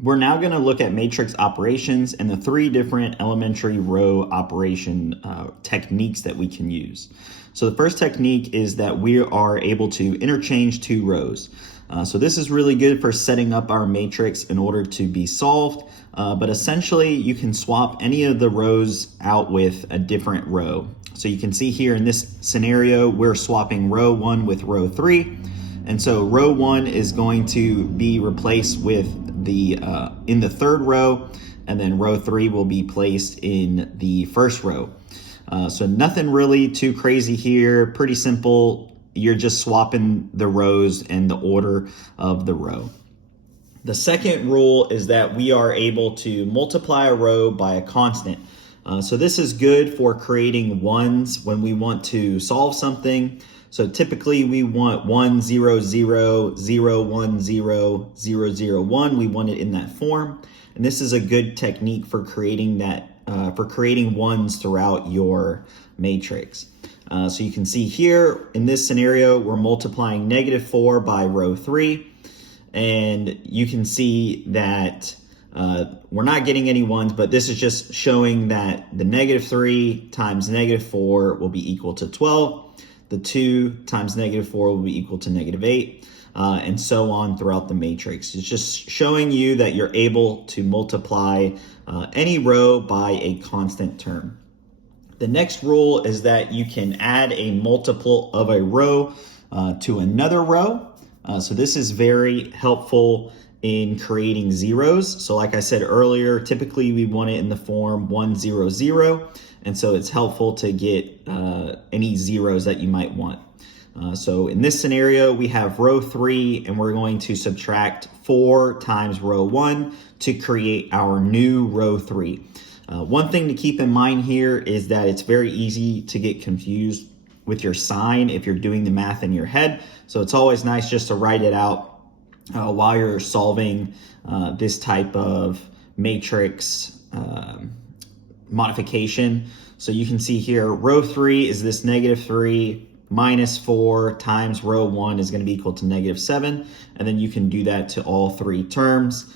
We're now going to look at matrix operations and the three different elementary row operation techniques that we can use. So the first technique is that we are able to interchange two rows. So this is really good for setting up our matrix in order to be solved, but essentially you can swap any of the rows out with a different row. So you can see here in this scenario, we're swapping row 1 with row 3. And so row 1 is going to be replaced with in the third row, and then row 3 will be placed in the first row. So nothing really too crazy here, pretty simple. You're just swapping the rows and the order of the row. The second rule is that we are able to multiply a row by a constant. So this is good for creating ones when we want to solve something. So typically we want 1, 0, 0, 0, 1, 0, 0, 0, 1. We want it in that form. And this is a good technique for creating creating ones throughout your matrix. So you can see here in this scenario, we're multiplying -4 by row 3. And you can see that we're not getting any ones, but this is just showing that the -3 times -4 will be equal to 12. The 2 times -4 will be equal to -8, and so on throughout the matrix. It's just showing you that you're able to multiply any row by a constant term. The next rule is that you can add a multiple of a row to another row. So this is very helpful in creating zeros. So like I said earlier, typically we want it in the form 1, 0, 0. And so it's helpful to get any zeros that you might want. So in this scenario, we have row 3, and we're going to subtract 4 times row 1 to create our new row 3. One thing to keep in mind here is that it's very easy to get confused with your sign if you're doing the math in your head. So it's always nice just to write it out while you're solving this type of matrix modification. So you can see here, row 3 is this -3 minus 4 times row 1 is going to be equal to -7. And then you can do that to all three terms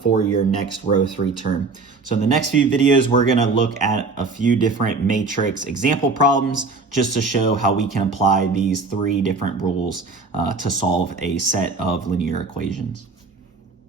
for your next row 3 term. So in the next few videos, we're going to look at a few different matrix example problems just to show how we can apply these three different rules to solve a set of linear equations.